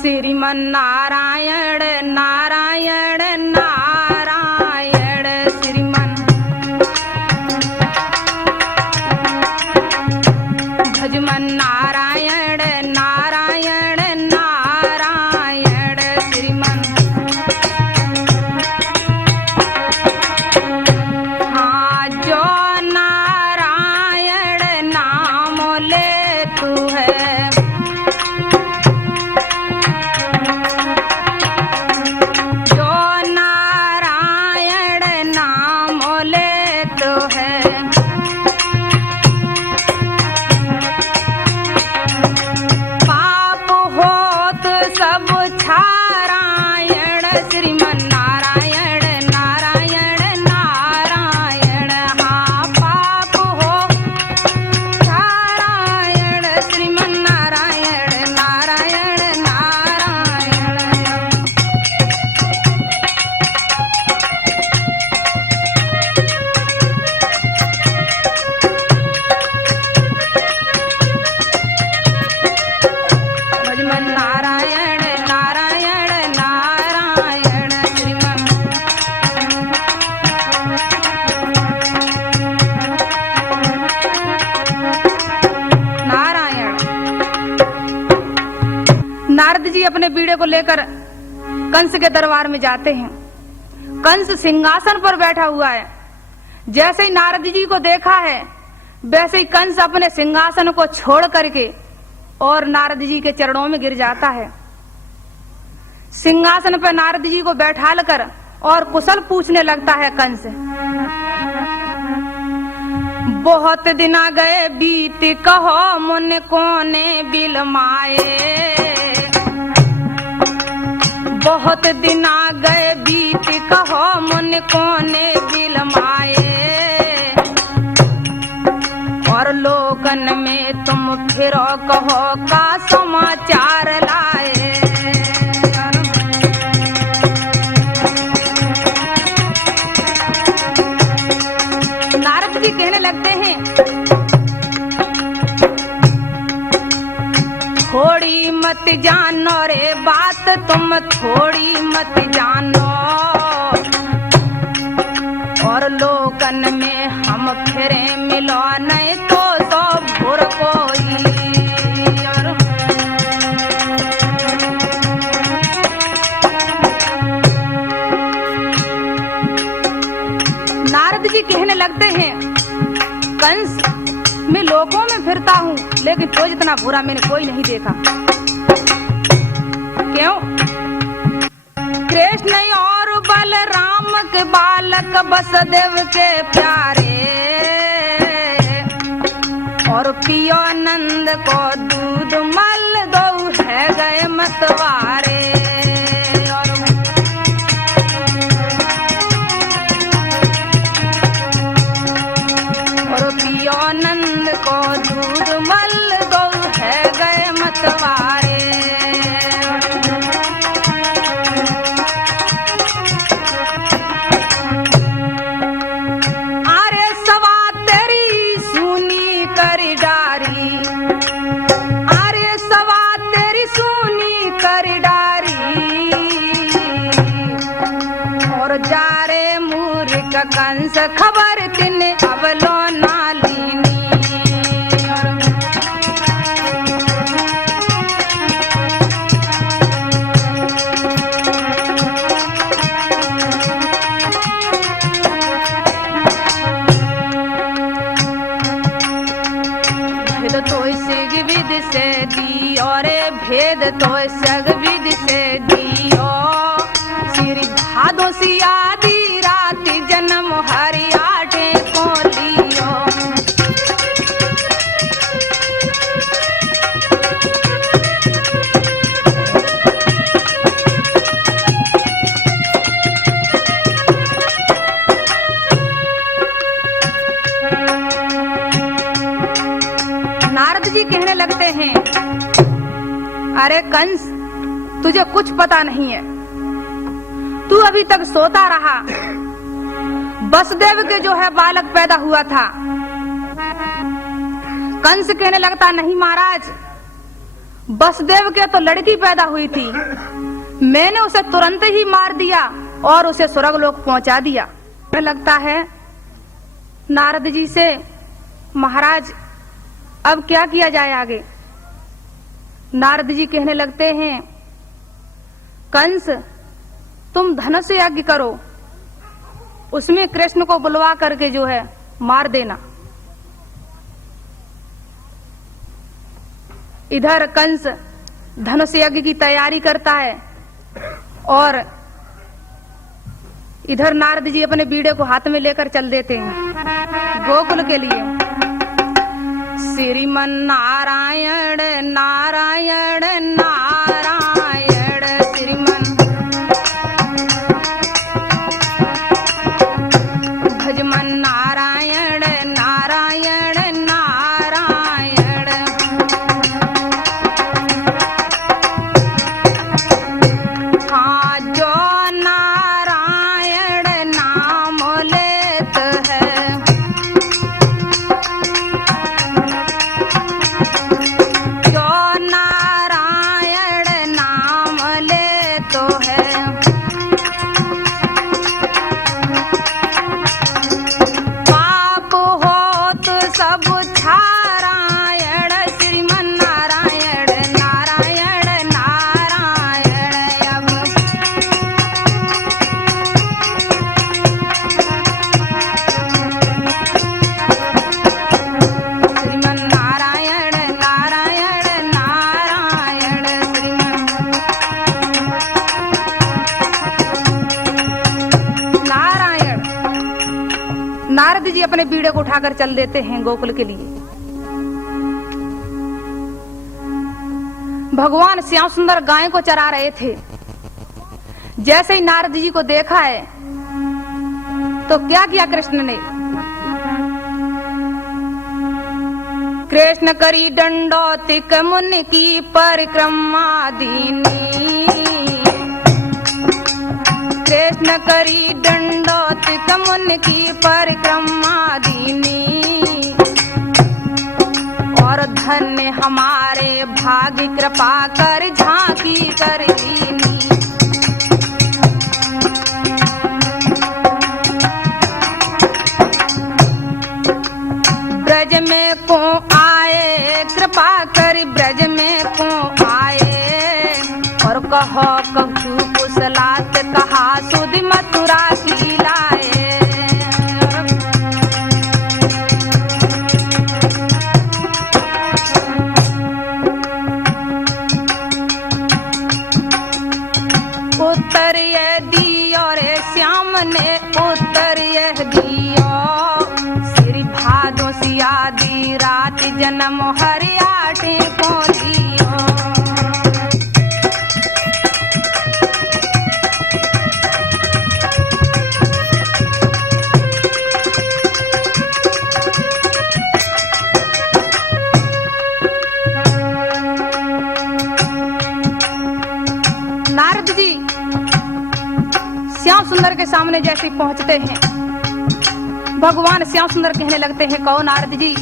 श्रीमन नारायण नारायण नारायण श्रीमन भजमन नारायण नारायण नारायण श्रीमन। हाँ जो नारायण नाम ले तू है, जो नारायण नाम ले तू है, पाप होत सब छारायण श्रीमन नारायण नारायण नारायण। हाँ पाप हो छारायण श्रीमन नारायण नारायण नारायण। भजमन नारायण नारायण नारायण श्रीमन। नारायण। नारद जी अपने बीड़े को लेकर कंस के दरबार में जाते हैं। कंस सिंहासन पर बैठा हुआ है। जैसे ही नारद जी को देखा है वैसे ही कंस अपने सिंहासन को छोड़ करके और नारद जी के चरणों में गिर जाता है। सिंहासन पर नारद जी को बैठाल कर और कुशल पूछने लगता है कंस। बहुत दिन गए बीत कहो मुन कोने बिलमाए, बहुत दिन गए बीत कहो मुन कोने बिलमाए, और लोगन में तुम फिरो कहो का समाचार लाए। नारद जी कहने लगते हैं थोड़ी मत जानो रे बात तुम थोड़ी मत जानो, और लोगन में हम फिरे मिलो नहीं तो भुर कोई। और नारद जी कहने लगते हैं कंस मैं लोगों में फिरता हूँ लेकिन तो जितना बुरा मैंने कोई नहीं देखा। क्यों? कृष्ण और बलराम के बालक वसुदेव के प्यारे, और पियो नंद को दूध मल दो है गए मतवारे। और पियो नंद को दूध मल दो है गए मतवारे। अरे सवा तेरी सुनी कर डारी, अरे सवा तेरी सुनी कर डारी, और जा रे मूर्ख कंस खबर तिन अवलो नालिनी। भेद तो सग विद से दियो रे भेद तो सग विद से दियो, श्री भादो सियादी रात जन्म हरि आठे को लियो। नारद जी कहने लगते हैं अरे कंस तुझे कुछ पता नहीं है, तू अभी तक सोता रहा। वसुदेव के जो है बालक पैदा हुआ था। कंस कहने लगता नहीं महाराज वसुदेव के तो लड़की पैदा हुई थी, मैंने उसे तुरंत ही मार दिया और उसे स्वर्गलोक पहुंचा दिया। लगता है नारद जी से, महाराज अब क्या किया जाए आगे। नारद जी कहने लगते हैं, कंस तुम धनुष यज्ञ करो, उसमें कृष्ण को बुलवा करके जो है मार देना। इधर कंस धनुष यज्ञ की तैयारी करता है और इधर नारद जी अपने बीड़े को हाथ में लेकर चल देते हैं गोकुल के लिए। श्रीमन नारायण नारायण नारायण, श्रीमन भजमन नारायण नारायण नारायण। हाँ जो नारायण नाम लेत है, जो नारायण नाम लेतो है, पाप होत सब छारायण। श्रीमन नारायण नारायण नारायण। अब श्रीमन नारायण नारायण नारायण, श्रीमन नारायण। नारद जी अपने बीड़े को उठाकर चल देते हैं गोकुल के लिए। भगवान श्याम सुंदर गाय को चरा रहे थे। जैसे ही नारद जी को देखा है तो क्या किया कृष्ण ने। कृष्ण करी दंडौतिक मुनि की परिक्रमा दीनी, कृष्ण करी दंडौतिक मुनि की परिक्रमा दीनी, और धन्य हमारे भाग्य कृपा कर झांकी कर दीनी। ब्रज में को आए कृपा कर, ब्रज में को आए, और कहो कहू कुशलात कहा सुध मथुरा की लाए। उत्तर यह दियो रे श्याम ने, उत्तर यह दियो, श्री भादो सियादी रात जन्म हरियाटे को दियो। नारद जी श्याम सुंदर के सामने जैसे ही पहुंचते हैं, भगवान श्याम सुंदर कहने लगते हैं, कहो नारद जी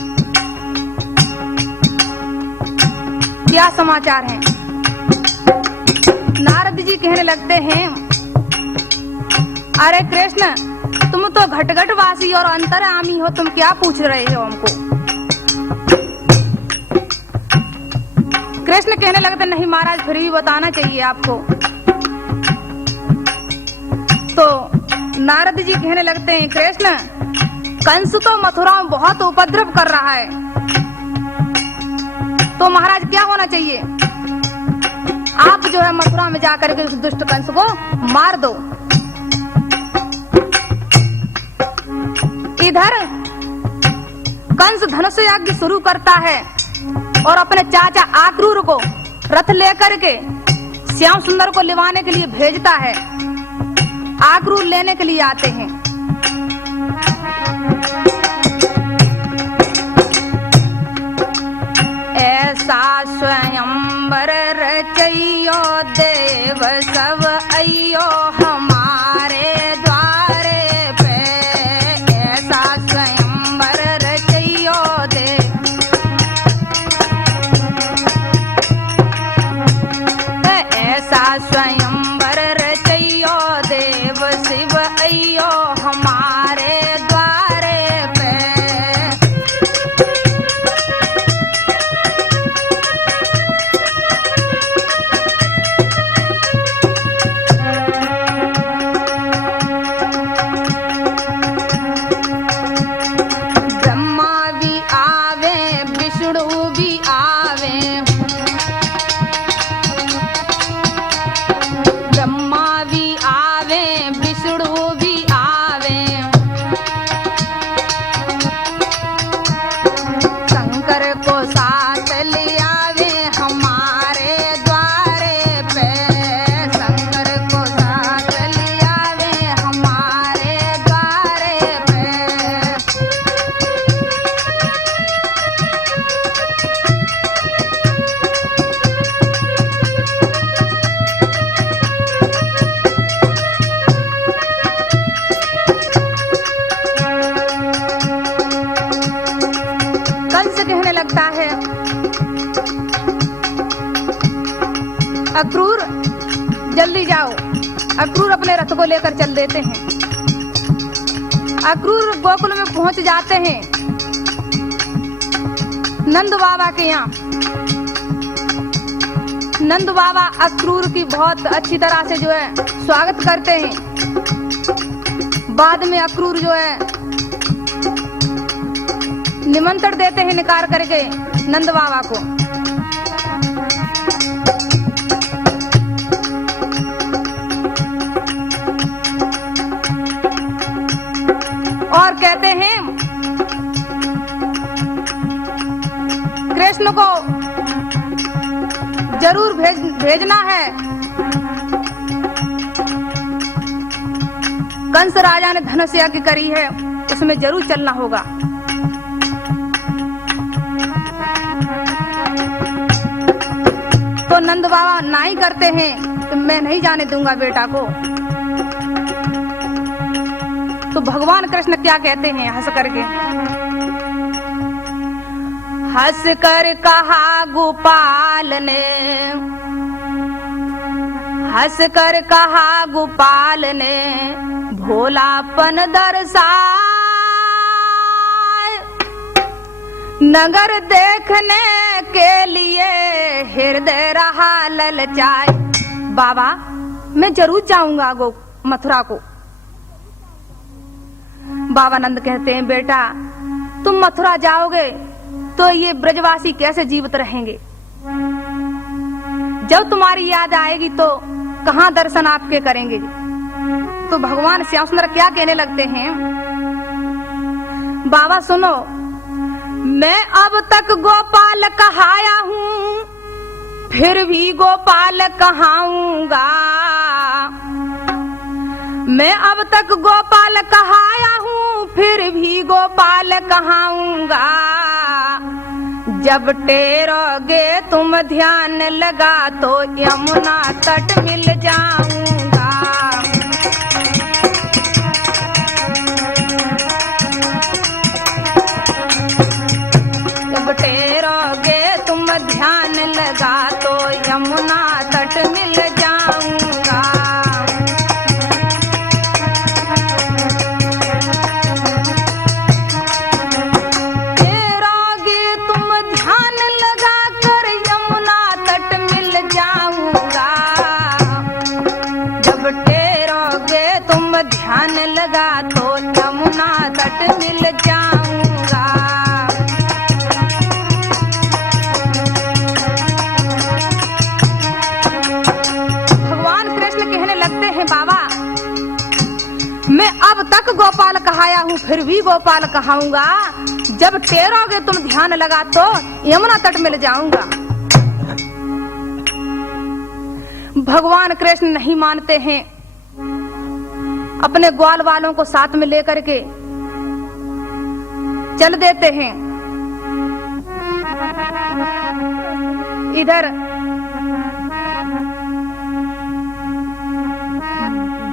क्या समाचार है। नारद जी कहने लगते हैं, अरे कृष्ण तुम तो घटघट वासी और अंतर्यामी हो, तुम क्या पूछ रहे हो हमको। कृष्ण कहने लगते, नहीं महाराज फिर भी बताना चाहिए आपको। तो नारद जी कहने लगते हैं, कृष्ण कंस तो मथुरा में बहुत उपद्रव कर रहा है, तो महाराज क्या होना चाहिए। आप जो है मथुरा में जाकर के उस दुष्ट कंस को मार दो। इधर कंस धनुष यज्ञ शुरू करता है और अपने चाचा आक्रूर को रथ लेकर के श्याम सुंदर को लिवाने के लिए भेजता है। आक्रूर लेने के लिए आते हैं। ऐसा स्वयंवर रचइयो देव सब अइयो हमारे द्वारे पे, ऐसा स्वयंवर रचइयो देव। लगता है। अक्रूर जल्दी जाओ। अक्रूर अपने रथ को लेकर चल देते हैं। अक्रूर गोकुल में पहुंच जाते हैं नंद बाबा के यहाँ। नंद बाबा अक्रूर की बहुत अच्छी तरह से जो है स्वागत करते हैं। बाद में अक्रूर जो है निमंत्रण देते हैं निकार करके नंद बाबा को। और कहते हैं कृष्ण को जरूर भेजना है। कंस राजा ने धनुष यज्ञ करी है, इसमें जरूर चलना होगा। तो नंद बाबा नहीं करते हैं कि मैं नहीं जाने दूंगा बेटा को। तो भगवान कृष्ण क्या कहते हैं हंस करके? हंस कर कहा गोपाल ने, हंस कर कहा गोपाल ने भोलापन दर्शाए। नगर देखने के लिए हृदय रहा ललचाए। बाबा मैं जरूर जाऊंगा मथुरा को। बाबा नंद कहते हैं बेटा तुम मथुरा जाओगे तो ये ब्रजवासी कैसे जीवित रहेंगे? जब तुम्हारी याद आएगी तो कहाँ दर्शन आपके करेंगे? तो भगवान श्याम सुंदर क्या कहने लगते हैं? बाबा सुनो, मैं अब तक गोपाल कहाया हूँ, फिर भी गोपाल कहाऊंगा। मैं अब तक गोपाल कहाया हूँ, फिर भी गोपाल कहाऊंगा। जब टेरोगे तुम ध्यान लगा तो यमुना तट मिल जाऊंगा। जब टेरोगे तुम ध्यान लगा तो यमुना तट मिल जाऊंगा। ध्यान लगा तो यमुना तट मिल जाऊंगा। भगवान कृष्ण कहने लगते हैं बाबा मैं अब तक गोपाल कहाया हूँ, फिर भी गोपाल कहाऊंगा। जब टेरोगे तुम ध्यान लगा तो यमुना तट मिल जाऊंगा। भगवान कृष्ण नहीं मानते हैं, अपने ग्वाल वालों को साथ में लेकर के चल देते हैं। इधर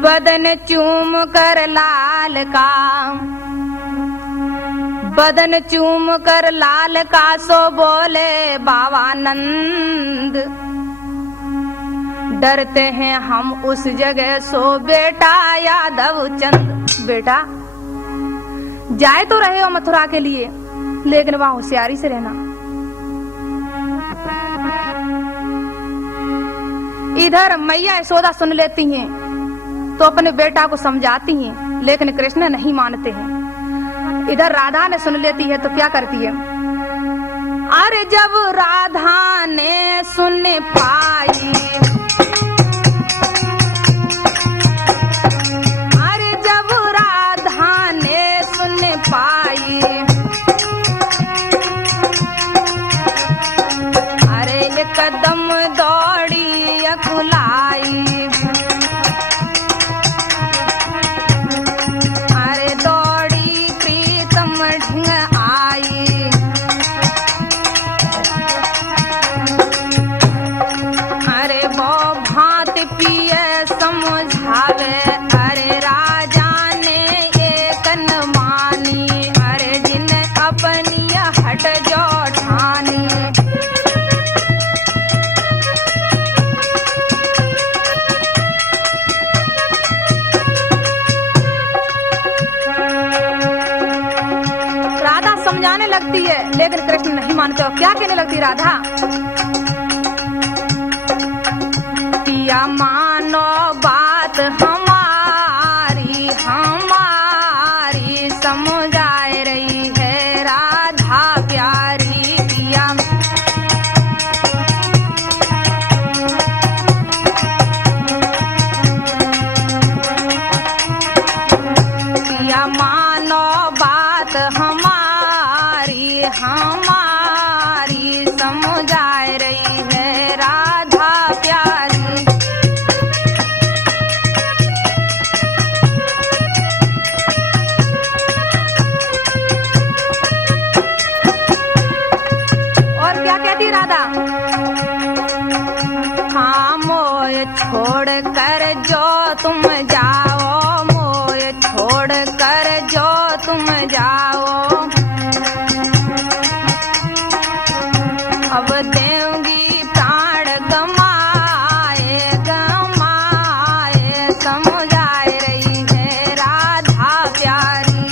बदन चूम कर लाल का, बदन चूम कर लाल का सो बोले बाबा नंद। डरते हैं हम उस जगह सो बेटा यादव चंद। बेटा जाए तो रहे हो मथुरा के लिए, लेकिन वहां होशियारी से रहना। इधर मैया यशोदा सुन लेती हैं तो अपने बेटा को समझाती हैं, लेकिन कृष्ण नहीं मानते हैं। इधर राधा ने सुन लेती है तो क्या करती है? अरे जब राधा ने सुन पाई, अरे जब राधा ने सुन पाई, अरे एकदम दौड़ी अकुलाई। अरे दौड़ी प्रीतम ढंग आई। अरे वो भांति पिए समझावे, अरे राजा ने एक न मानी। अरे जिन अपनी हट जो ठान, क्या कहने लगती राधा, पिया मानो बात हमारी हमारी समझाए रही है राधा प्यारी। पिया मानो बात हमारी हमारी समझाए रही है राधा प्यारी। और क्या कहती राधा, हाँ मोह छोड़ कर जो तुम जाओ, मोह छोड़ कर जो तुम जाओ, अब देंगी प्राण गमाए गमाए समझाए रही है राधा प्यारी।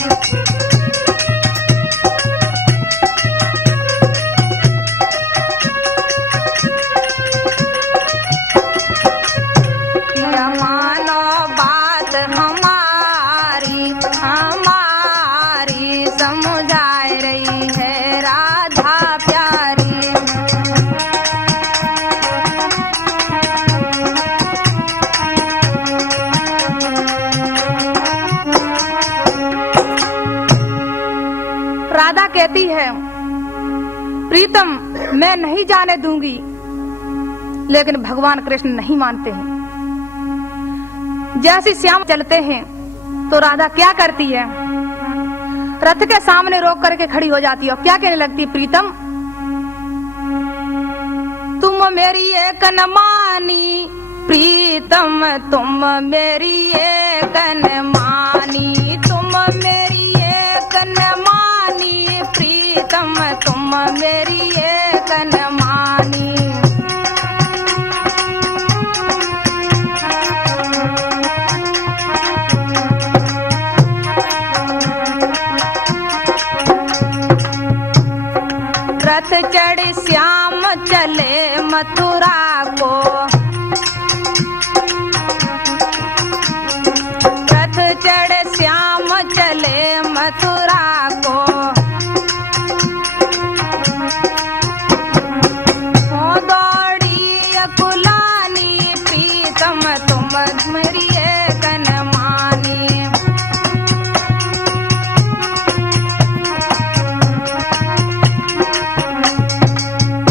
पिया मानो बात हमारी हमारी समझाए रही है राधा प्यारी। राधा कहती है, प्रीतम मैं नहीं जाने दूंगी, लेकिन भगवान कृष्ण नहीं मानते हैं। जैसे श्याम चलते हैं तो राधा क्या करती है, रथ के सामने रोक करके खड़ी हो जाती है और क्या कहने लगती है, प्रीतम तुम मेरी एक न मानी, प्रीतम तुम मेरी एक न मानी, तुम मेरी एक न मानी, प्रीतम तुम मेरी एक न मानी। रथ चढ़ श्याम चले मथुरा को, रथ चढ़ श्याम चले मथुरा को, हो दौड़ी अकुलानी, प्रीतम तुम मेरी एक न मानी।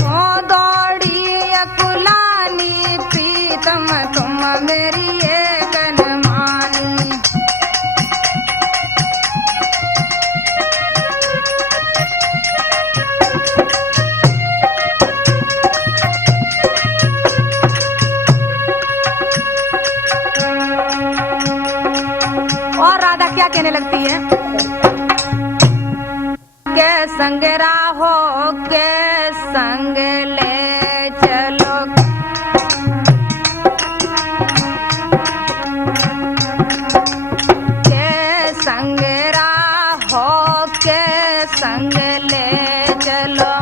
हो दौड़ी अकुलानी, प्रीतम तुम मेरी एक न मानी। और राधा क्या कहने लगती है, के संग राहो के संग ले चलो, के संग राहो के संग ले चलो,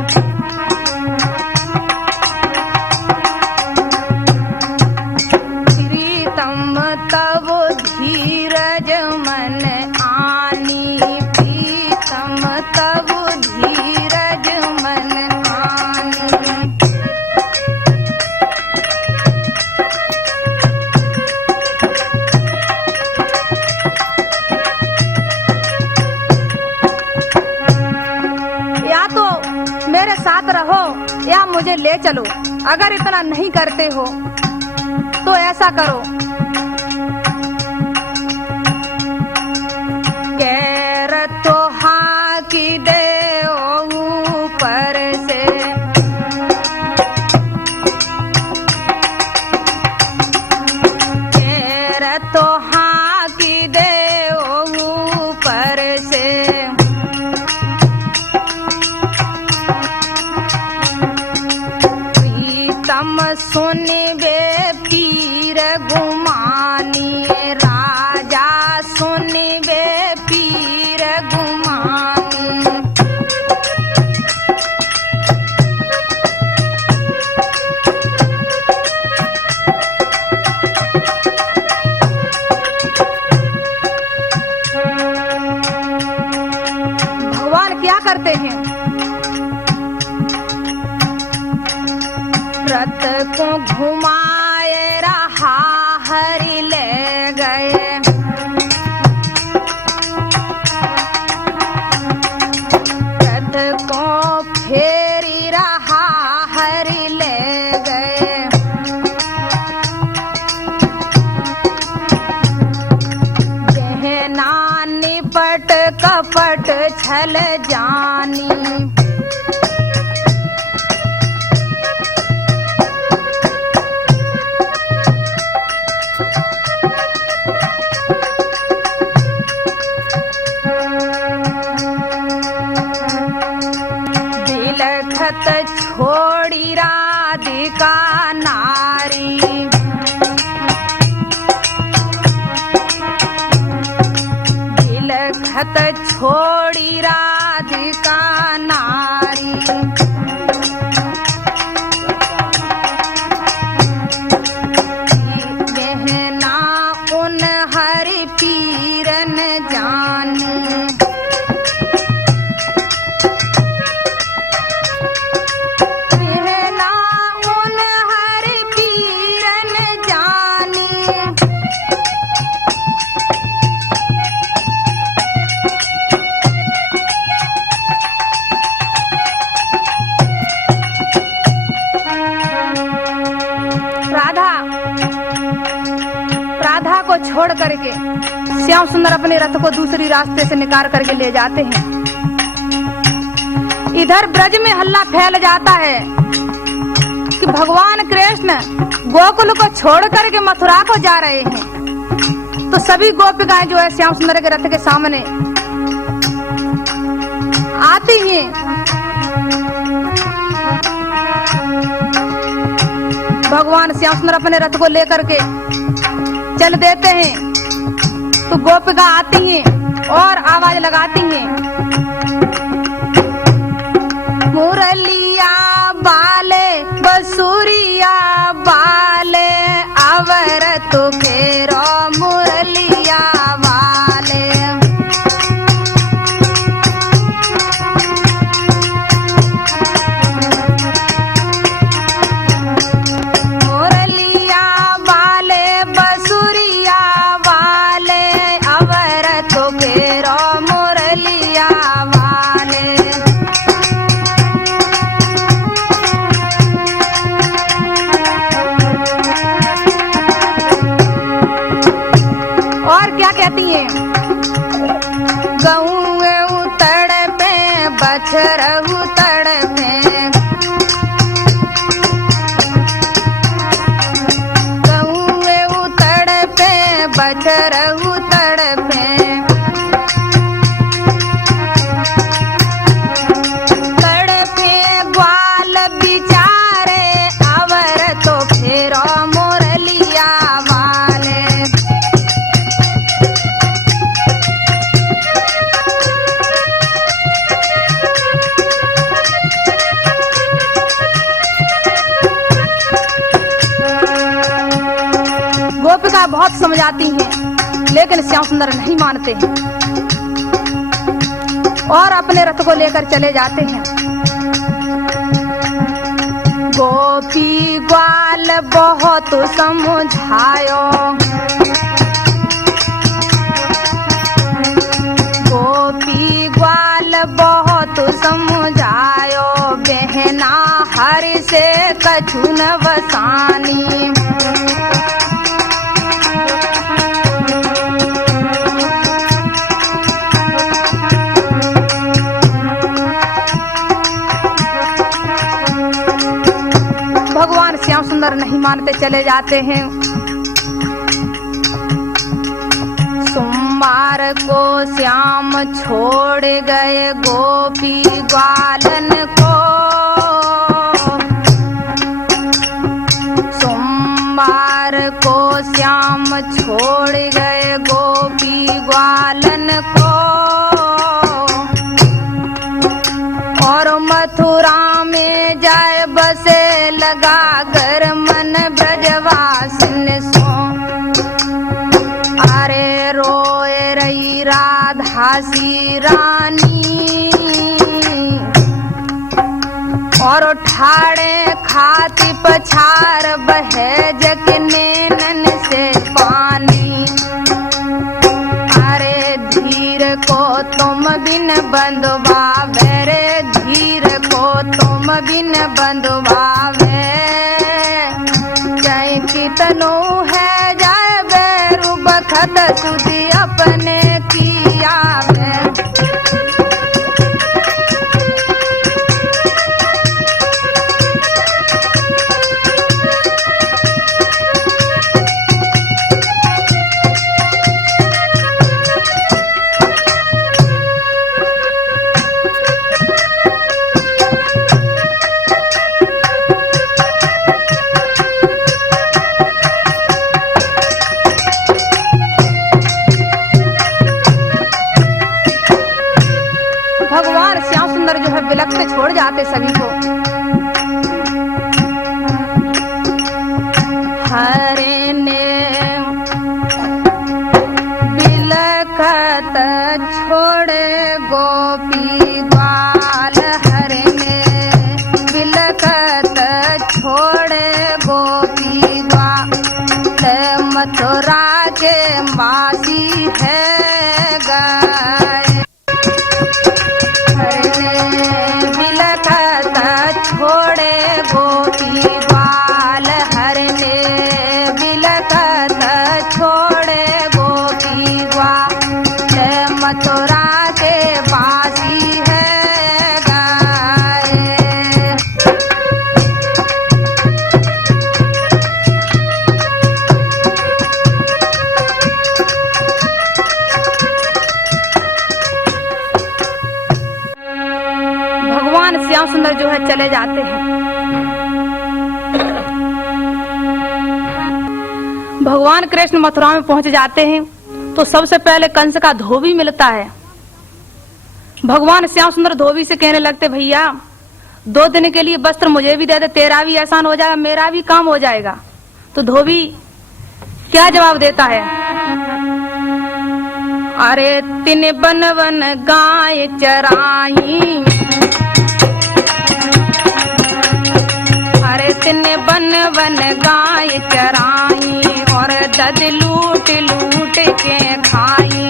प्रीतम तब धीरज मन आनी, प्रीतम तब धीरज मन आनी। या तो मेरे साथ रहो या मुझे ले चलो, अगर इतना नहीं करते हो तो ऐसा करो, कैर तो हाँ की दे ऊपर से, कैर तो हाँ की दे ऊपर से, प्रीतम सुन बे पीर गुमानी, राजा सुन बे पीर गुमानी। रथ को घुमाए रहा हरि ले गए। रथ को फेरी रहा हरि ले गए। गहना निपट कपट छल जानी। छोड़ी राधिका नारी। बिलखत छोड़ी राधिका नारी। गहना उन हरि पीरन जानी। राधा को छोड़ करके श्याम सुंदर अपने रथ को दूसरी रास्ते से निकाल करके ले जाते हैं। इधर ब्रज में हल्ला फैल जाता है कि भगवान कृष्ण गोकुल को छोड़ करके मथुरा को जा रहे हैं। तो सभी गोपिकाएं जो है श्याम सुंदर के रथ के सामने आती हैं। भगवान श्याम सुंदर अपने रथ को लेकर के चल देते हैं। तो गोपिका आती हैं और आवाज लगाती हैं, मुरलिया बाले बसुरिया बाले अवर तो फेरो मुरलिया वाले। मुरलिया बाले बसुरिया वाले अवर तो फेरो मुरलिया वाले। और क्या कहती हैं, गहुए उतड़ पे बछर उतड़ पे। गहुए उतड़ पे बछर उतड़ पे। तड़पे ग्वाल बिचारे अवर तो फेरो मुरलिया वाले। गोपिका बहुत समझाती हैं, लेकिन श्याम सुंदर नहीं मानते हैं और अपने रथ को लेकर चले जाते हैं। गोपी ग्वाल बहुत समझायो। गोपी ग्वाल बहुत समझायो। बहना हरि से कछु न वसानी। भगवान श्याम सुंदर नहीं मानते, चले जाते हैं। सोमवार को श्याम छोड़ गए गोपी ग्वालन को। सोमवार को श्याम छोड़ गए गोपी ग्वालन को। और मथुरा में जाए बसे लगा घर मन ब्रजवासिन सो। अरे रोए रही राधा सी रानी। और ठाड़े खा छाती पछार बहे जग नैनन से पानी। अरे धीर को तुम बिन बंधुआवे रे, धीर को तुम बिन बंधुआवे। चाहे कितनो है जाए बैरू बखत सुधी अपने किया वे। भगवान श्याम सुंदर जो है बिलखते छोड़ जाते सभी को। हरे ने बिलखत छोड़े गोपी ग्वाल, हरे ने बिलखत छोड़े गोपी ग्वाल। मथुरा के मासी है गए, बिलखत छोड़े गोपी ग्वाल, हरने बिलखत छोड़े गोपी ग्वाल। मथुरा के बासी है गाए। भगवान श्याम सुंदर जो है चले जाते हैं। भगवान कृष्ण मथुरा में पहुंच जाते हैं तो सबसे पहले कंस का धोबी मिलता है। भगवान श्याम सुंदर धोबी से कहने लगते, भैया 2 दिन के लिए वस्त्र मुझे भी दे दे, तेरा भी एहसान हो जाएगा, मेरा भी काम हो जाएगा। तो धोबी क्या जवाब देता है? अरे 3 बन वन गाय चराई, अरे 3 बन वन गाय चराई, और दद लूट लूट के खाई।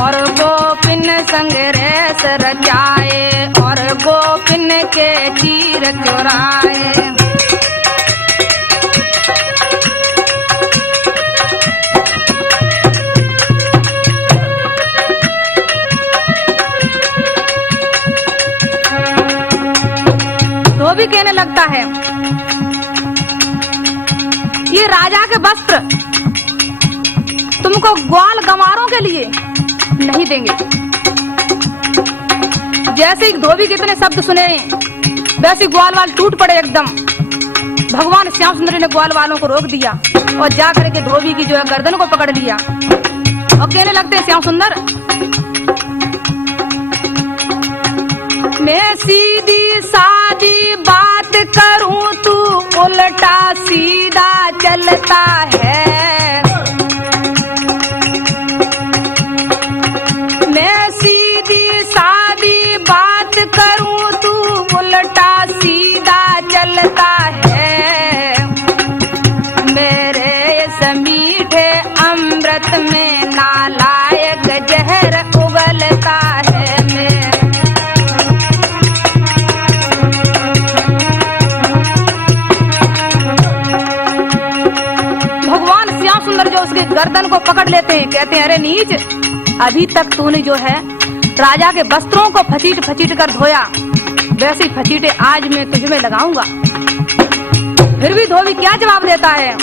और गोपिन संग रेस रचाए, और गोपिन के चीर चुराए। धोबी कहने लगता है, ये राजा के वस्त्र तुमको ग्वाल गंवारों के लिए नहीं देंगे। जैसे ही धोबी के इतने शब्द सुने वैसे ग्वाल वाल टूट पड़े एकदम। भगवान श्याम सुंदर ने ग्वाल वालों को रोक दिया और जा करके धोबी की जो है गर्दन को पकड़ लिया और कहने लगते हैं, श्याम सुंदर मैं सीधी सादी बात करूं तू उल्टा सीधा चलता है। मैं सीधी सादी बात करूं तू उल्टा सीधा चलता है। मेरे इस मीठे अमृत में नालायक जहर उगलता है। उसके गर्दन को पकड़ लेते हैं, कहते हैं, अरे नीच, अभी तक तूने जो है राजा के वस्त्रों को फचीट फचीट कर धोया, वैसे फचीटे आज मैं तुझ में लगाऊंगा। फिर भी धोबी क्या जवाब देता है?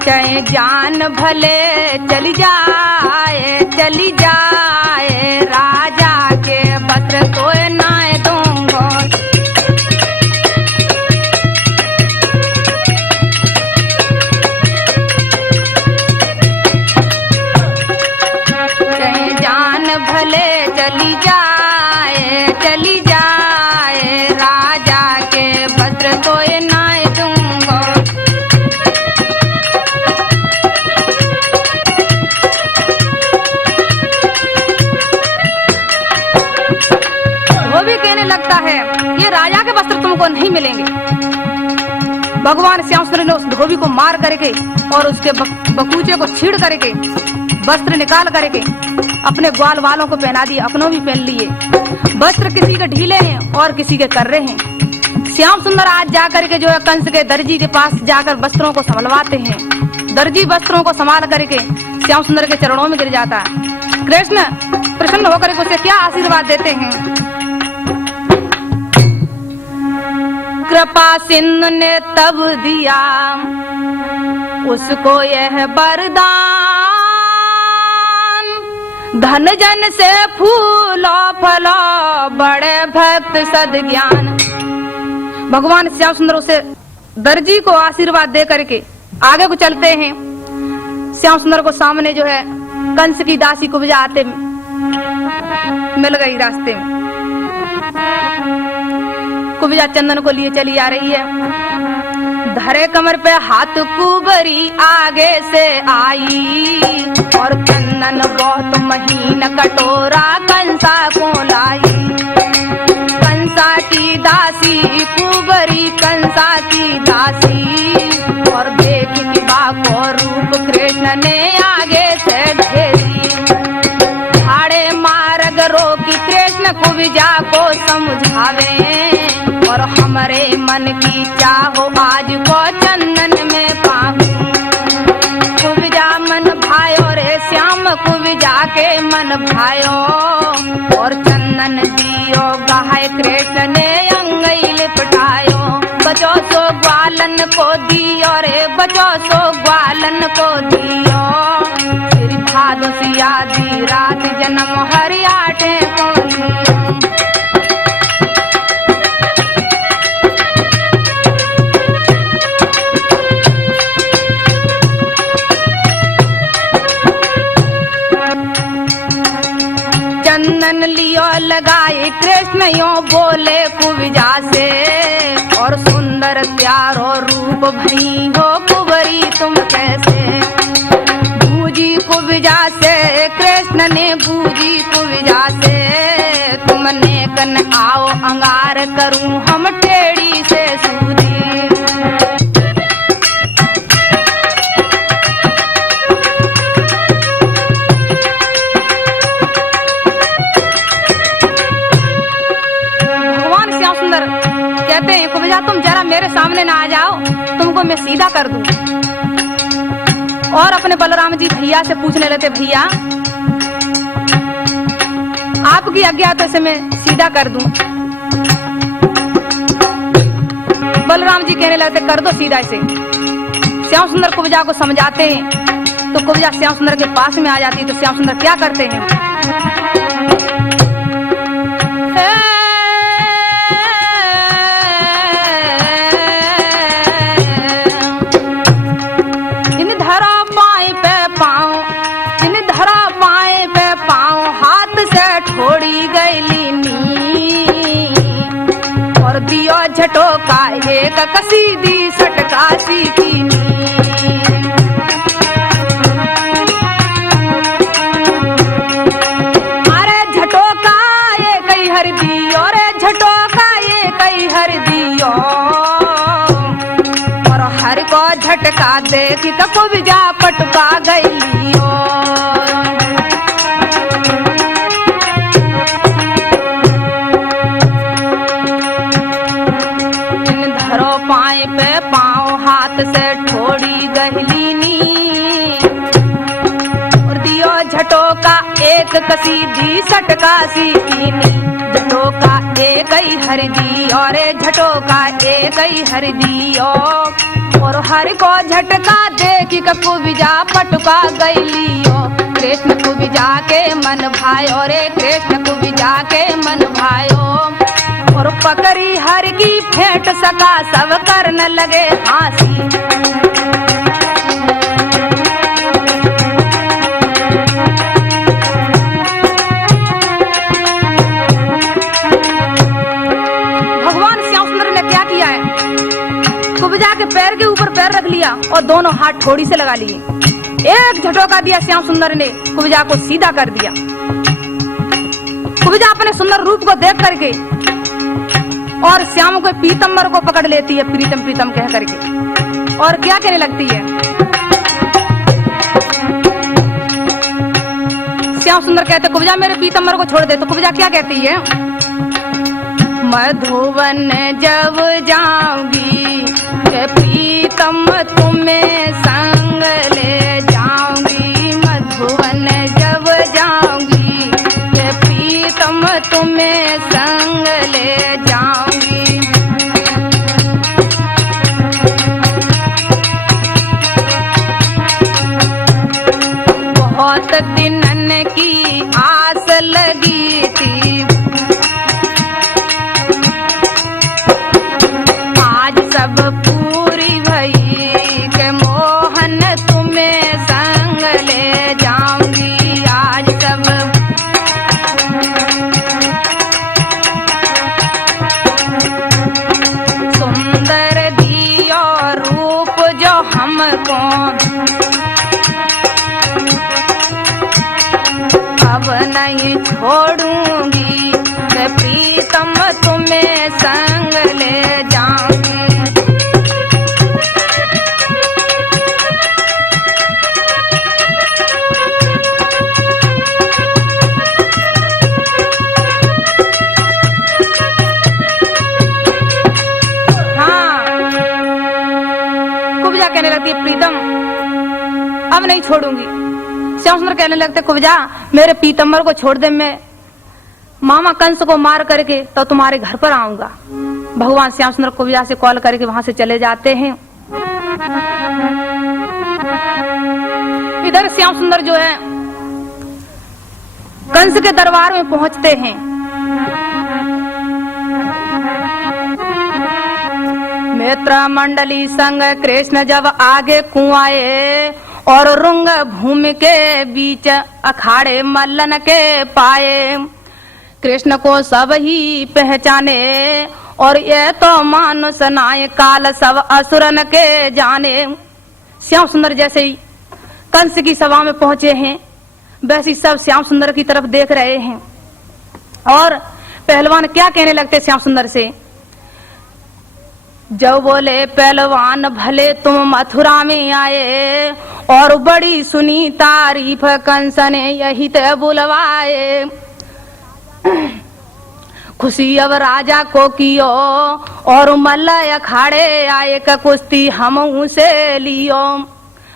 चाहे जान भले चली जाए राजा के वस्त्र को ना दूंगा। भले चली जाए राजा के वस्त्र कोई ना दूंगा। लगता है ये राजा के वस्त्र तुमको नहीं मिलेंगे। भगवान श्याम सुंदर ने उस धोबी को मार करके और उसके बकूचे को छीड़ करके वस्त्र निकाल करके अपने ग्वाल वालों को पहना दिए, अपनों भी पहन लिए। वस्त्र किसी के ढीले हैं और किसी के कर्रे हैं। श्याम सुंदर आज जाकर के जो है कंस के दर्जी के पास जाकर वस्त्रों को संभलवाते हैं। दर्जी वस्त्रों को संभाल करके श्याम सुंदर के चरणों में गिर जाता है। कृष्ण प्रसन्न होकर के उसे क्या आशीर्वाद देते हैं। कृपा सिंधु ने तब दिया उसको यह वरदान, धन जन से फूलो फलो बड़े भक्त सद्ज्ञान। भगवान श्याम सुंदर उसे दर्जी को आशीर्वाद दे करके आगे को चलते हैं। श्याम सुंदर को सामने जो है कंस की दासी कुब्जा आते मिल गई रास्ते में। कुब्जा चंदन को लिए चली आ रही है। धरे कमर पे हाथ कुबरी आगे से आई और चंदन बहुत महीन कटोरा कंसा को लाई। कंसा की दासी कुबरी कंसा की दासी और देख की बाको रूप कृष्ण ने आगे से घेरी। हाड़े मार्ग रोकी कृष्ण कुब्जा को समझावे और हमारे मन की चाहो आज को चंदन में पाऊं। कुब्जा मन भायो रे श्याम कुब्जा के मन भायो और चंदन दियो गाय कृष्ण ने अंगई लिपटायो। बचो सो ग्वालन को दियो रे बचो सो ग्वालन को दियो। फिर भादो सिया दी रात जन्म हरियाटे को दियो। चंदन लियो लगाए कृष्ण यो बोले कुब्जा से और सुंदर प्यारो रूप भई हो कुबरी तुम कैसे। बूझी कुब्जा से कृष्ण ने बूझी कुब्जा से तुमने कन आओ अंगार करूं हम टेढ़ी से सूदी। कहते हैं कुब्जा तुम जरा मेरे सामने ना आ जाओ, तुमको मैं सीधा कर दूं। और अपने बलराम जी भैया से पूछने लगे भैया आपकी आज्ञा तो इसे मैं सीधा कर दूं। बलराम जी कहने लगे कर दो सीधा इसे। श्याम सुंदर कुब्जा को समझाते हैं तो कुब्जा श्याम सुंदर के पास में आ जाती है। तो श्याम सुंदर क्या करते हैं झटोका एक कसीदी सटकासी की अरे झटोका ये कई हर दियो रे झटोका ये कई हर दियो और हर को झटका देखी तो कुब्जा पटका गईलियो। से ठोड़ी गहलीनी और दियो झटोका एक कसीदी सटकासी कीनी। झटोका एक ही हर दी और झटोका एक ही हर दियो और हर को झटका देखी कुब्जा पटका गईलियो। कृष्ण कुब्जा के मन भायो रे कृष्ण कुब्जा के मन भायो और पकड़ी हर की फेंट सका सब करने लगे हासी। भगवान श्याम सुंदर ने क्या किया है कुब्जा के पैर के ऊपर पैर रख लिया और दोनों हाथ ठोड़ी से लगा लिए। एक झटोका दिया श्याम सुंदर ने कुब्जा को सीधा कर दिया। कुब्जा अपने सुंदर रूप को देख करके और श्याम को पीतम्बर को पकड़ लेती है, प्रीतम प्रीतम कह करके, और क्या कहने लगती है। श्याम सुंदर कहते कुब्जा मेरे पीतम्बर को छोड़ दे, तो कुब्जा क्या कहती है, मधुवन जब जाऊंगी के प्रीतम तुम्हें संग ले जाऊंगी, मधुवन जब जाऊंगी के प्रीतम तुम्हें संग ले जाऊंगी। बहुत दिनन की आस लगी थी, आज सब पूरी भई के मोहन तुम्हें संग ले जाऊंगी, आज सब। सुंदर दियो रूप जो हमको अब नहीं छोड़ूंगी, मैं प्रीतम तुम्हें संग ले जाऊंगी। हाँ, कुब्जा कहने लगती है प्रीतम अब नहीं छोड़ूंगी। श्याम सुंदर कहने लगते कुब्जा मेरे पीतम्बर को छोड़ दे, मैं मामा कंस को मार करके तो तुम्हारे घर पर आऊंगा। भगवान श्याम सुंदर कुब्जा से कॉल करके वहां से चले जाते हैं। इधर श्याम सुंदर जो है कंस के दरबार में पहुंचते हैं। मित्र मंडली संग कृष्ण जब आगे कुआए, और रुंग भूमि के बीच अखाड़े मल्लन के पाए, कृष्ण को सब ही पहचाने, और ये तो मानुष नाय काल सब असुरन के जाने। श्याम सुंदर जैसे ही कंस की सभा में पहुंचे हैं, वैसे सब श्याम सुंदर की तरफ देख रहे हैं। और पहलवान क्या कहने लगते श्याम सुंदर से, जब बोले पहलवान भले तुम मथुरा में आए, और बड़ी सुनी तारीफ कंस ने यही ते बुलवाए, खुशी अब राजा को कियो, और मल्ल अखाड़े आए का कुश्ती हम उसे लियो।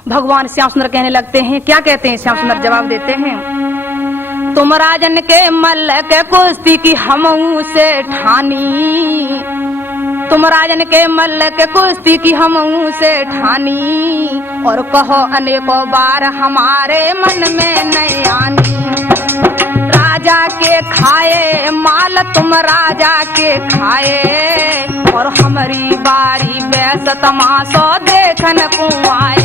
भगवान श्याम सुंदर कहने लगते हैं, क्या कहते हैं श्याम सुंदर जवाब देते हैं, तुम राजन के मल्ल के कुश्ती की हम उसे ठानी, तुम राजन के मल्ल के कुश्ती की हम से ठानी, और कहो अनेकों बार हमारे मन में नहीं आनी, राजा के खाए माल तुम राजा के खाए, और हमारी बारी बैस तमाशो देखन को आए।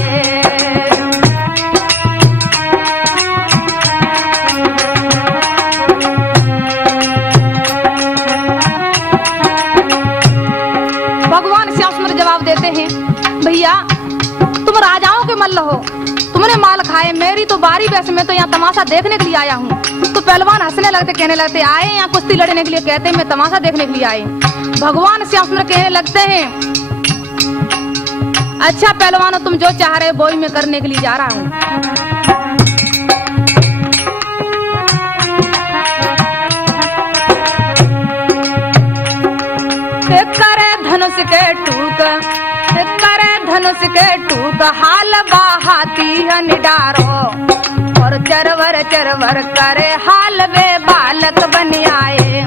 भगवान श्याम सुंदर जवाब देते हैं, भैया तुम राजाओं के मल्ल हो, तुमने माल खाए, मेरी तो बारी, वैसे मैं तो यहाँ तमाशा देखने के लिए आया हूँ। तो पहलवान हंसने लगते, कहने लगते आए यहाँ कुश्ती लड़ने के लिए, कहते हैं मैं तमाशा देखने के लिए आए। भगवान श्याम सुंदर कहने लगते हैं, अच्छा पहलवान तुम जो चाह रहे वो ही मैं करने के लिए जा रहा हूँ। धनुष के टूक हाल बहाती है निडारो, और चरवर चरवर करे हाल वे बालक बन आए।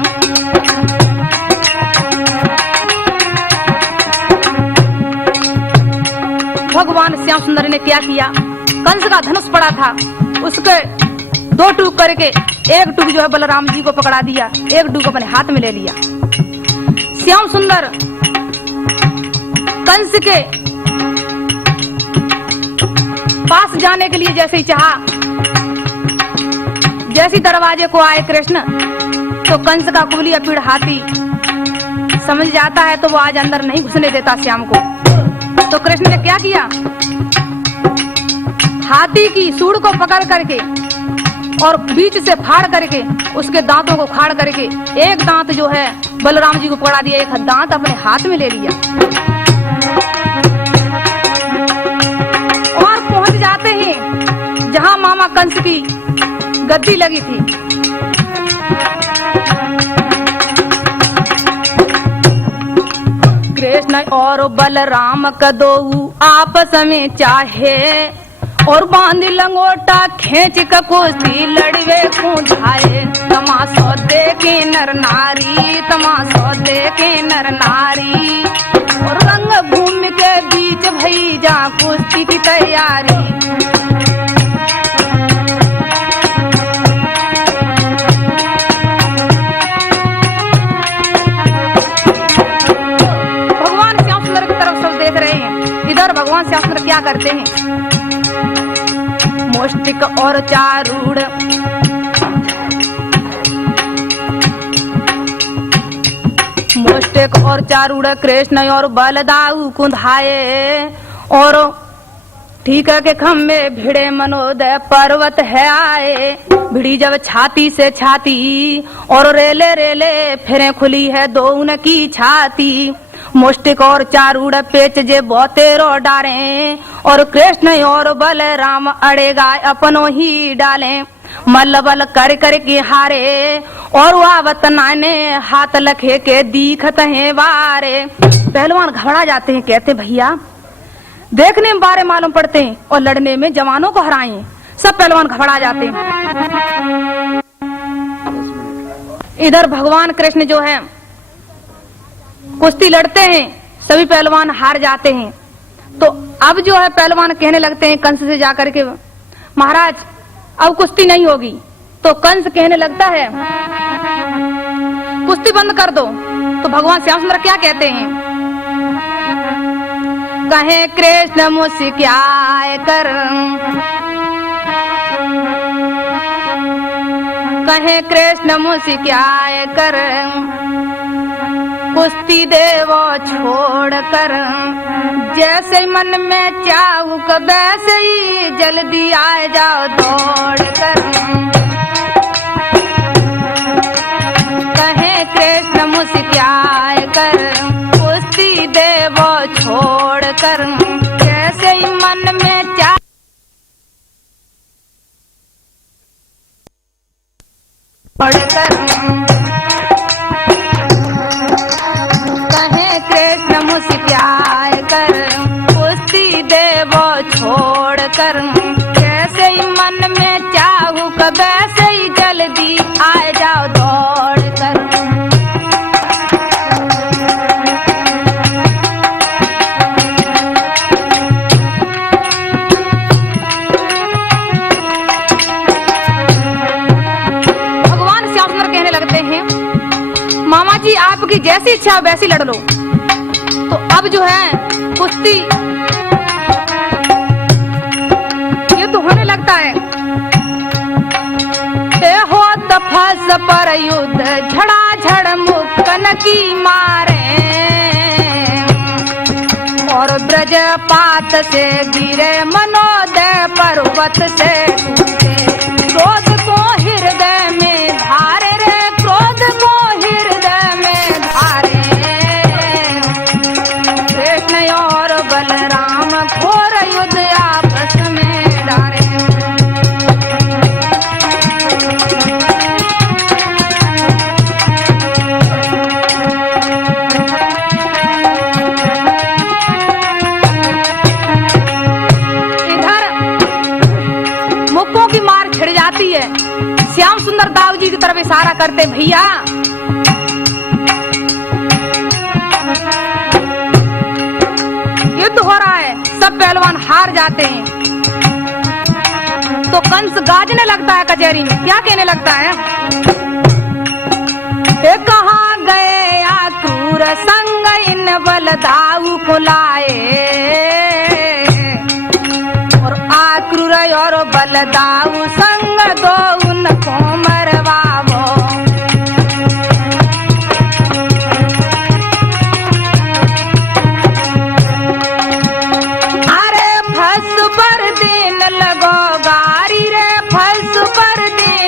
भगवान श्याम सुंदर ने क्या किया, कंस का धनुष पड़ा था, उसके दो टूक करके एक टूक जो है बलराम जी को पकड़ा दिया, एक टूक अपने हाथ में ले लिया। श्याम सुंदर कंस के पास जाने के लिए जैसे ही चाहा, जैसी दरवाजे को आए कृष्ण, तो कंस का कुबलिया पीड़ हाथी समझ जाता है, तो वो आज अंदर नहीं घुसने देता श्याम को। तो कृष्ण ने क्या किया, हाथी की सूंड को पकड़ करके और बीच से फाड़ करके उसके दांतों को खाड़ करके एक दांत जो है बलराम जी को पकड़ा दिया, एक दांत अपने हाथ में ले लिया और पहुंच जाते हैं जहां मामा कंस की गद्दी लगी थी। कृष्ण और बलराम कदोऊ आपस में चाहे और बांध लंगोटा खींच क कुश्ती लड़वे कूदाए। तमाशा देखे नर नारी, तमाशा देखे नर नारी और रंग भूमि के बीच भई जा कुश्ती की तैयारी। भगवान श्याम सुंदर की तरफ सब देख रहे हैं। इधर भगवान श्याम सुंदर क्या करते हैं, मुष्टिक और चारूढ़ मुष्टिक और चारूढ़ कृष्ण और बलदाऊ कुंधाए और ठीक है के खम्बे भिड़े मनोदय पर्वत है आए। भिड़ी जब छाती से छाती और रेले रेले फिरे खुली है दोनों की छाती। मुष्टिक और चारूढ़ पेच जे बहुतेरो डारे और कृष्ण और बलराम अड़ेगा अपनो ही डाले। मल्ल बल कर कर के हारे और वावत नाने हाथ लखे के दीखत हैं बारे। पहलवान घबरा जाते हैं, कहते भैया देखने में बारे मालूम पड़ते हैं और लड़ने में जवानों को हराएं। सब पहलवान घबरा जाते हैं। इधर भगवान कृष्ण जो है कुश्ती लड़ते हैं, सभी पहलवान हार जाते हैं। तो अब जो है पहलवान कहने लगते हैं कंस से जाकर के, महाराज अब कुश्ती नहीं होगी। तो कंस कहने लगता है कुश्ती बंद कर दो। तो भगवान श्याम सुंदर क्या कहते हैं, कहे कृष्ण मुझसे क्या कर, कहे कृष्ण मुझसे क्या कर, कुश्ती देवो छोड़ कर। जैसे मन में चाहूक वैसे ही जल्दी आ जाओ दौड़ कर। कहे कृष्ण मुझसे क्या कर, कुश्ती देवो छोड़ कर। जैसे ही मन में चाह छोड़ कर। छोड़ कर कैसे ही मन में चाहूँ वैसे ही जल्दी आ जाओ दौड़ कर। भगवान श्याम सुंदर कहने लगते हैं मामा जी आपकी जैसी इच्छा वैसी लड़ लो। तो अब जो है कुश्ती होने लगता है। हो फस पर युद्ध झड़ा झड़ मुक्कन की मारे और ब्रजपात से गिरे मनोदय पर्वत से टूटे। क्रोध को हृदय में धारे रे, क्रोध को हृदय में धारे। कृष्ण और बलराम घोर युद्ध आपस में डारे। इधर मुक्कों की मार छिड़ जाती है। श्याम सुंदर दाऊ जी की तरफ इशारा करते, भैया युद्ध हो रहा है, सब पहलवान हार जाते हैं। तो कंस गाजने लगता है कचहरी में, क्या कहने लगता है, कहाँ गए आक्रूर संग इन बलदाऊ को लाए। और आक्रूर और बलदाऊ संग दो उनको मरवावो। अरे फस पर दिन लगो गारी रे, फस पर दिन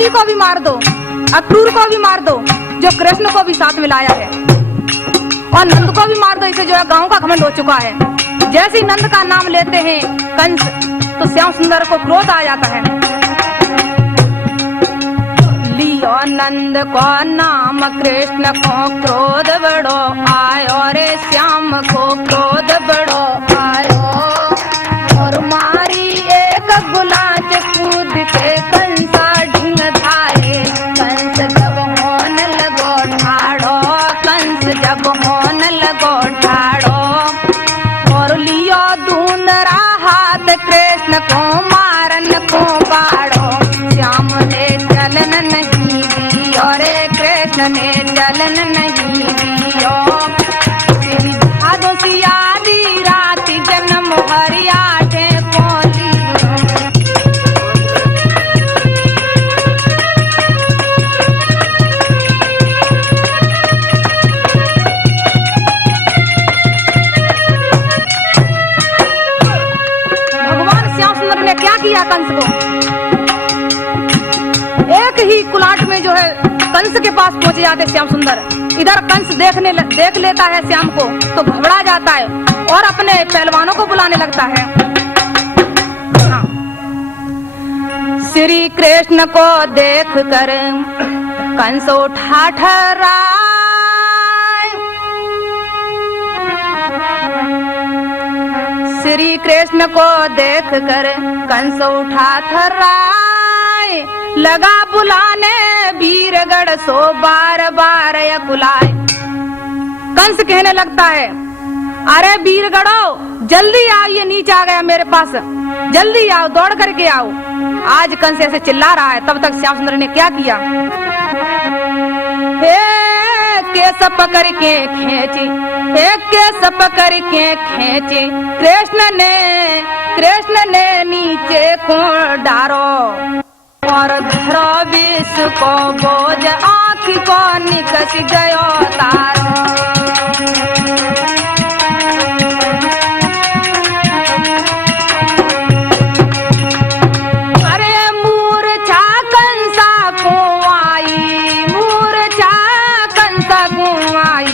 जी को भी मार दो, अक्रूर को भी मार दो, जो कृष्ण को भी साथ में लाया है, और नंद को भी मार दो, इसे जो है गांव का घमंड हो चुका है। जैसे ही नंद का नाम लेते हैं कंस, तो श्याम सुंदर को क्रोध आ जाता है। लियो नंद को नाम कृष्ण को क्रोध बड़ो आयो रे, श्याम को क्रोध बड़ो आयो, और मारी एक गुलाच कूद के कंसा ढिंग धारे। कंस जब होने लगो ठाड़ो, कंस जब होने लगो ठाड़ो, और लियो दूनरा हाथ कृष्ण को मारन को बाड़ो। श्याम ने चलन नहीं दियो रे, कृष्ण ने चलन नहीं दियो। तेरी भादो सी आधी रात जन्म हरियाठे कोली। भगवान श्याम सुंदर ने क्या किया कंस को? एक ही कुलाट में जो है कंस के पास पहुंच जाते श्याम सुंदर। इधर कंस देख लेता है श्याम को तो घबरा जाता है और अपने पहलवानों को बुलाने लगता है। हाँ। श्री कृष्ण को देख कर कंस उठा ठहराए, श्री कृष्ण को देख कर कंस उठा ठहराए, लगा बुलाने वीरगढ़ सो बार बार यकुलाए। कंस कहने लगता है, अरे वीरगढ़ो जल्दी आओ, ये नीचे आ गया मेरे पास, जल्दी आओ, दौड़ करके आओ। आज कंस ऐसे चिल्ला रहा है, तब तक श्याम सुंदर ने क्या किया? हे केस पकड़ के खींची, हे केस पकड़ के खींची, कृष्ण ने नीचे को डारो, और धरो विष को बोझ आँख को निकस गयो तारो। अरे मूर्छा कंसा को आई, मूर्छा कंसा को आई,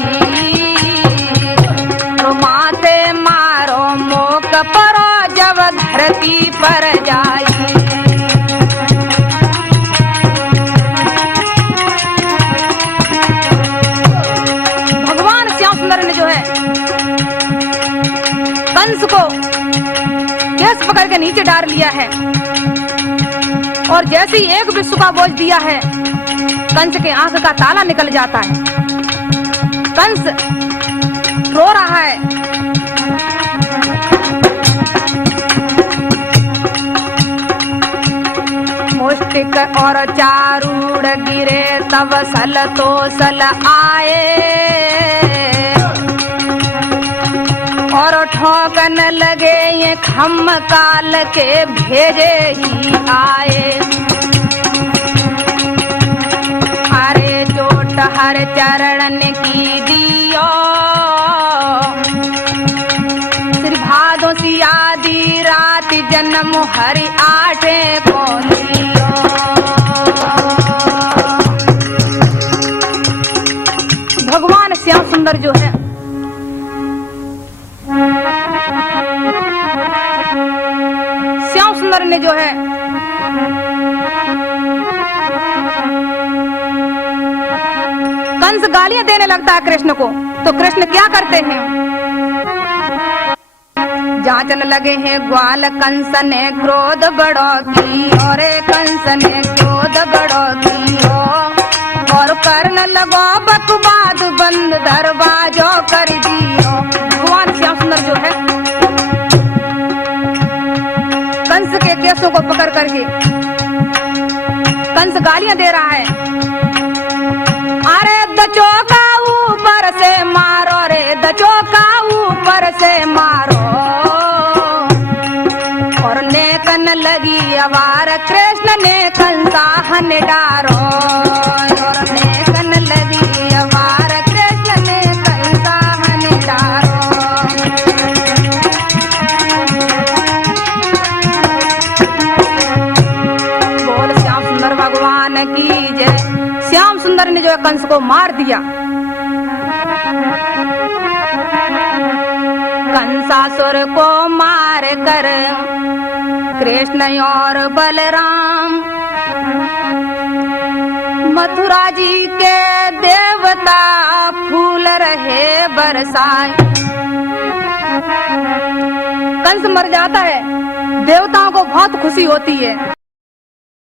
तो माथे मारो मोक परो जब धरती पर जाई। कंस को केस पकड़ के नीचे डाल लिया है, और जैसे ही एक विश्व का बोझ दिया है, कंस के आंख का ताला निकल जाता है। कंस रो रहा है। मुष्टिक और चारूढ़ गिरे तब सल तो सल आए, और ठोकन लगे ये खम काल के भेजे ही आए। अरे चोट हर चरण की दियो, श्री भादो सी आधी रात जन्म हरि आठे को लियो। भगवान श्याम सुंदर जो है ने जो है कंस गालियां देने लगता है कृष्ण को, तो कृष्ण क्या करते हैं? जांचन लगे हैं ग्वाल कंस ने क्रोध बड़ो की, और कंस ने क्रोध बड़ो की, और करने लगो बकवाद बंद दरवाजो कर दियो। भगवान श्याम सुंदर जो है कंस के केसों को पकड़ करके कंस गालियां दे रहा है। अरे दचो का ऊपर से मारो रे, दचो का ऊपर से मारो, और नेकन लगी अवार कृष्ण ने कंसा हन डारो, और नेकन लगी अवार कृष्ण ने कंसा हन डारो। भगवान ने जो है कंस को मार दिया। कंसासुर को मार कर कृष्ण और बलराम मथुरा जी के देवता फूल रहे बरसाए। कंस मर जाता है, देवताओं को बहुत खुशी होती है।